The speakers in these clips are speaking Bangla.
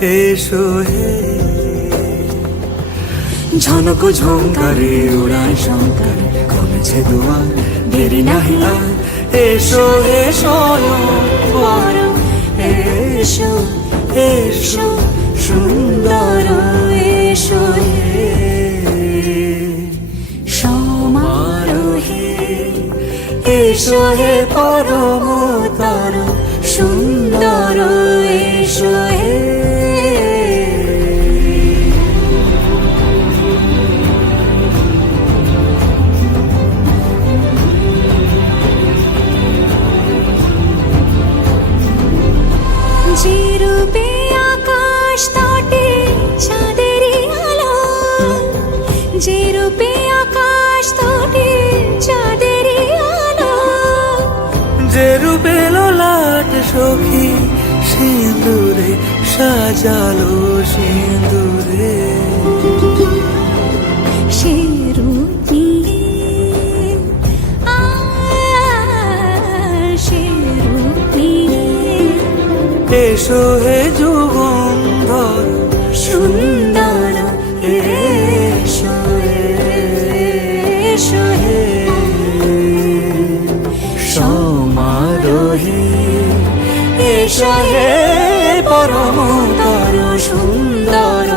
এসো হে। ঝনক ঝঙ্কারে উড়ায় শঙ্কার, কমেছে দুয়ার, দেরি নাহি আর। এসো হে স্বয়ংবর, এসো এসো সুন্দর, এসো হে সমারোহে। এসো হে পরমতর সুন্দর, এসো হে। যে রূপে আকাশ তটে চাঁদেরই আলো, যে রূপে আকাশ তটে চাঁদেরই আলো, যে রূপে ললাট সখী সিঁদুরে সাজালো সিঁদুরে। সে রূপ নিয়ে সে রূপ নিয়ে এসো হে যুগন্ধর সুন্দর, এসো এসো হে সমারোহে। এসো হে পরমতর সুন্দর,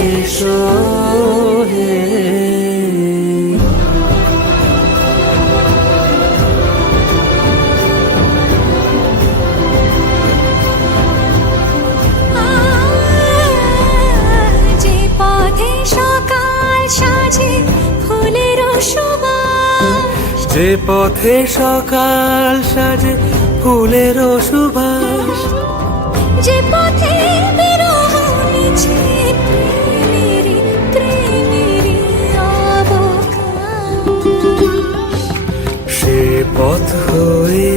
এসো হে। যে পথে সকাল সাজে ফুলের সুবাস, যে পথে সকাল সাজে ফুলের সুবাস, যে পথে বিরহ মিছে প্রেমেরই প্রেমেরই অবকাশ, সে পথ হয়ে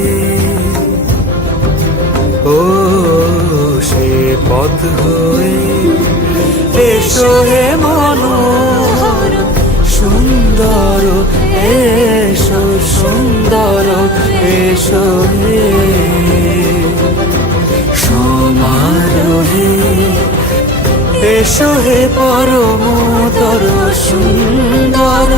ও সে পথ হয়ে এসো হে মনোহর সুন্দর, এসো সুন্দর, এসো হে সমারোহে। এসো হে পরমতর সুন্দর।